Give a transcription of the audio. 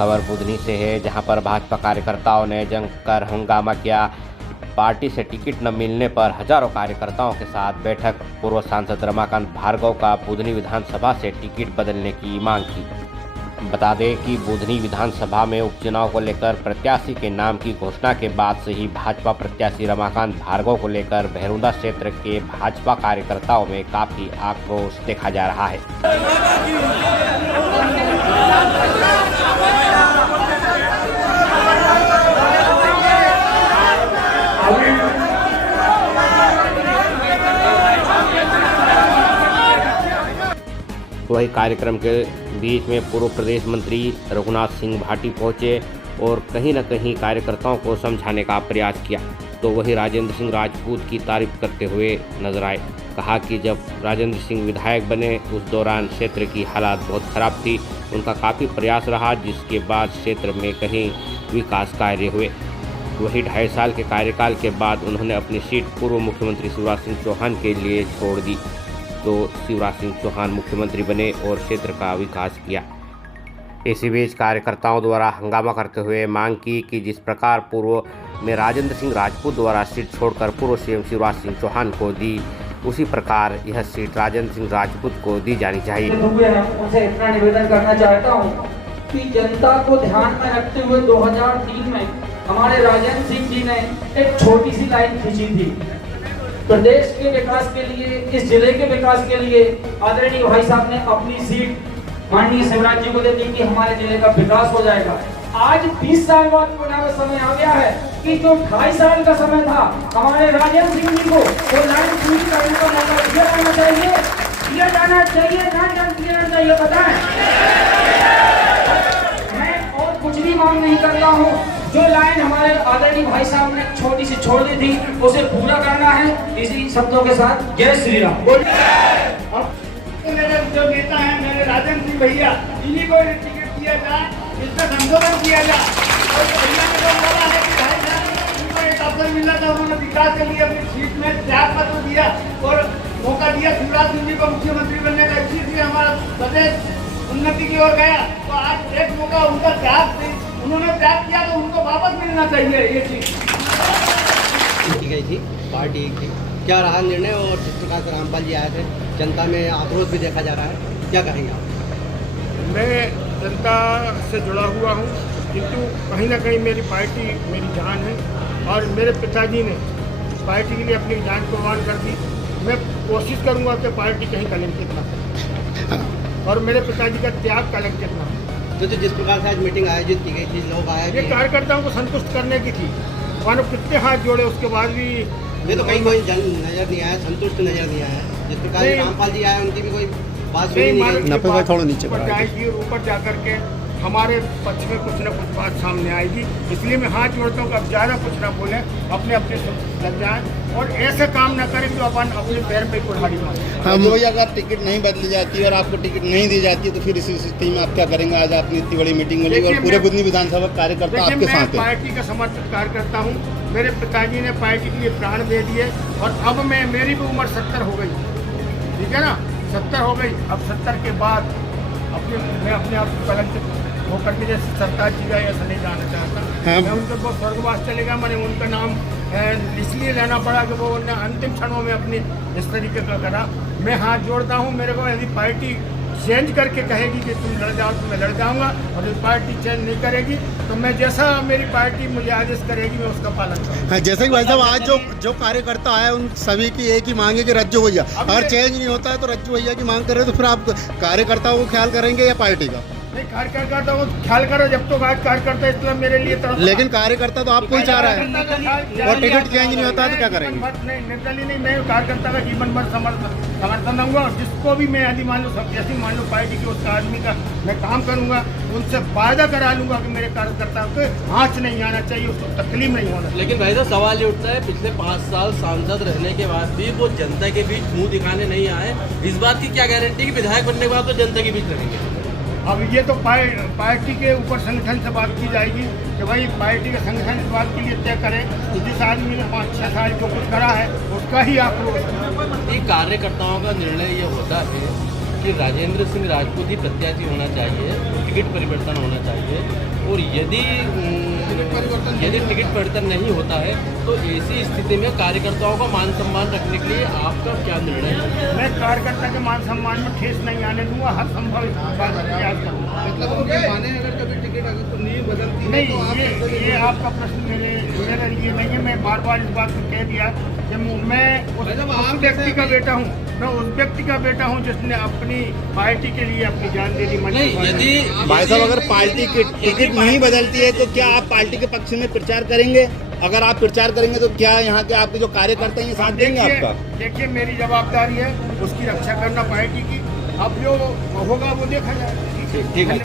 खबर बुधनी से है, जहां पर भाजपा कार्यकर्ताओं ने जमकर हंगामा किया। पार्टी से टिकट न मिलने पर हजारों कार्यकर्ताओं के साथ बैठक। पूर्व सांसद रमाकांत भार्गव का बुधनी विधानसभा से टिकट बदलने की मांग की। बता दें कि बुधनी विधानसभा में उपचुनाव को लेकर प्रत्याशी के नाम की घोषणा के बाद से ही भाजपा प्रत्याशी रमाकांत भार्गव को लेकर भैरुंदा क्षेत्र के भाजपा कार्यकर्ताओं में काफी आक्रोश देखा जा रहा है। वही कार्यक्रम के बीच में पूर्व प्रदेश मंत्री रघुनाथ सिंह भाटी पहुंचे और कहीं न कहीं कार्यकर्ताओं को समझाने का प्रयास किया। तो वही राजेंद्र सिंह राजपूत की तारीफ करते हुए नजर आए। कहा कि जब राजेंद्र सिंह विधायक बने उस दौरान क्षेत्र की हालात बहुत खराब थी। उनका काफ़ी प्रयास रहा, जिसके बाद क्षेत्र में कहीं विकास कार्य हुए। वही 2.5 साल के कार्यकाल के बाद उन्होंने अपनी सीट पूर्व मुख्यमंत्री शिवराज सिंह चौहान के लिए छोड़ दी। तो शिवराज सिंह चौहान मुख्यमंत्री बने और क्षेत्र का विकास किया। इसी बीच कार्यकर्ताओं द्वारा हंगामा करते हुए मांग की कि जिस प्रकार पूर्व में राजेंद्र सिंह राजपूत द्वारा सीट छोड़कर पूर्व सीएम शिवराज सिंह चौहान को दी, उसी प्रकार यह सीट राजेंद्र सिंह राजपूत को दी जानी चाहिए। उनसे इतना निवेदन करना चाहता हूँ कि जनता को ध्यान में रखते हुए 2003 में हमारे राजेंद्र सिंह जी ने एक छोटी सी लाइन खींची थी। प्रदेश के विकास के लिए, इस जिले के विकास के लिए आदरणीय भाई साहब ने अपनी सीट माननीय शिवराज जी को दे दी कि हमारे जिले का विकास हो जाएगा। आज 20 साल बाद पुनः समय आ गया है कि जो 2.5 साल का समय था, हमारे राजेंद्र सिंह जी को वो लाइन पूरी करने का मौका दिया जाना चाहिए, दिया जाना चाहिए, ना दिया जाना चाहिए। बताएं, मैं और कुछ भी मांग नहीं करता हूँ। जो लाइन हमारे आदरणीय भाई साहब ने छोटी सी छोड़ दी थी, उसे पूरा करना है। इसी शब्दों के साथ जय श्री राम। मेरे जो नेता हैं, मेरे राजेंद्र सिंह भैया, इन्हीं को टिकट दिया जाए, इसका संशोधन किया जाए। और भैया ने तो बोला है कि भाई साहब उनको एक अवसर मिला था, उन्होंने विकास के लिए अपनी सीट में त्याग पत्र दिया और मौका दिया शिवराज सिंह जी को मुख्यमंत्री बनने का। इसीलिए हमारा प्रदेश उन्नति की ओर गया। तो आज एक मौका उनका त्याग, उन्होंने त्याग किया तो उनको वापस मिलना चाहिए। ये चीज की गई थी पार्टी की, क्या रहा निर्णय? और जिस प्रकार से रामपाल जी आए थे, जनता में आक्रोश भी देखा जा रहा है, क्या कहेंगे आप? मैं जनता से जुड़ा हुआ हूँ, किंतु कहीं ना कहीं मेरी पार्टी मेरी जान है और मेरे पिताजी ने पार्टी के लिए अपनी जान कुर्बान कर दी। मैं कोशिश करूँगा कि पार्टी कहीं कलंकित ना हो और मेरे पिताजी का त्याग कलंकित ना हो। तो जिस प्रकार से आज मीटिंग आयोजित की गई थी, लोग आए, ये कार्यकर्ताओं को संतुष्ट करने की थी। मानो कितने हाथ जोड़े, उसके बाद भी ये तो कहीं कोई जन नजर नहीं आया, संतुष्ट नजर नहीं आया। जिस प्रकार से रामपाल जी आए, उनकी भी कोई बात सुनी नहीं। थोड़ा नीचे जाएगी और ऊपर जाकर के हमारे पक्ष में कुछ न कुछ बात सामने आएगी। इसलिए मैं हाथ जोड़ता हूँ कि अब ज़्यादा कुछ ना बोलें, अपने अपने लग जाएं और ऐसे काम न करें जो अपन अपने पैर पे कुल्हाड़ी मारें। हम जो अगर टिकट नहीं बदली जाती है और आपको टिकट नहीं दी जाती है तो फिर इसी स्थिति में आप क्या करेंगे? आज आपने इतनी बड़ी मीटिंग में ली और पूरे बुधनी विधानसभा कार्यकर्ता आपके साथ है। पार्टी का समर्थक कार्यकर्ता हूँ। मेरे पिताजी ने पार्टी के लिए प्राण दे दिए और अब मेरी भी उम्र 70 हो गई, ठीक है ना, 70 हो गई। अब 70 के बाद मैं अपने आप को कलंकित होकर के जैसे सरकार जी का ऐसा नहीं जाना चाहता। मैं उनके बहुत स्वर्गवास चलेगा। मैंने उनका नाम इसलिए लेना पड़ा कि वो उन्होंने अंतिम क्षणों में अपनी इस तरीके का करा। मैं हाथ जोड़ता हूँ। मेरे को यदि पार्टी चेंज करके कहेगी कि तुम लड़ जाओ तो मैं लड़ जाऊँगा, और यदि पार्टी चेंज नहीं करेगी तो मैं जैसा मेरी पार्टी मुझे आदेश करेगी मैं उसका पालन करूँगा। जैसे कि भाई साहब आज जो कार्यकर्ता आए उन सभी की एक ही मांग है कि रज्जू भैया, अगर चेंज नहीं होता है तो रज्जू भैया की मांग कर रहे, तो फिर आप कार्यकर्ताओं को ख्याल करेंगे या पार्टी का? नहीं, कार्यकर्ता को ख्याल करो। जब तो आज कार्यकर्ता इतना मेरे लिए तरफ, लेकिन कार्यकर्ता तो आपको ही चाह रहा है और टिकट चेंज नहीं होता तो क्या करेंगे? नहीं, निर्दलीय नहीं, मैं कार्यकर्ता का जीवन भर समर्थन दूंगा। और जिसको भी मैं यदि मान लो जैसे मान लो पार्टी के उस आदमी का मैं काम करूंगा, उनसे वायदा करा लूंगा कि मेरे कार्यकर्ता को आँच नहीं आना चाहिए, उसको तकलीफ नहीं होना। लेकिन भाई साहब सवाल ये उठता है, पिछले 5 साल सांसद रहने के बाद भी वो जनता के बीच मुंह दिखाने नहीं आए। इस बात की क्या गारंटी कि विधायक बनने के बाद तो जनता के बीच लगेंगे? अब ये तो पार्टी के ऊपर संगठन से बात की जाएगी कि भाई पार्टी के संगठन इस बात के लिए तय करें कि जिस आदमी ने 5-6 साल जो कुछ करा है उसका ही आक्रोश। ये कार्यकर्ताओं का निर्णय ये होता है कि राजेंद्र सिंह राजपूत ही प्रत्याशी होना चाहिए, टिकट परिवर्तन होना चाहिए। और यदि टिकट परिवर्तन नहीं होता है तो ऐसी स्थिति में कार्यकर्ताओं का मान सम्मान रखने के लिए आपका क्या निर्णय है? मैं कार्यकर्ता के मान सम्मान में ठेस नहीं आने दूंगा, हर संभव प्रयास करूँगा। मतलब अगर कभी टिकट अगर तो नहीं बदलती है नहीं, तो आप ये आपका प्रश्न मेरे ये नहीं है। मैं बार बार इस बात को कह दिया कि मैं उस व्यक्ति का बेटा हूँ, मैं उस व्यक्ति का बेटा हूँ जिसने अपनी पार्टी के लिए अपनी जान दे दी। नहीं, यदि भाई साहब अगर पार्टी की टिकट नहीं बदलती है तो क्या आप पार्टी के पक्ष में प्रचार करेंगे? अगर आप प्रचार करेंगे तो क्या यहाँ के आपके जो कार्यकर्ता हैं ये साथ देंगे आपका? देखिए, मेरी जवाबदारी है उसकी रक्षा करना पार्टी की। अब जो होगा वो देखा जाएगा। ठीक है।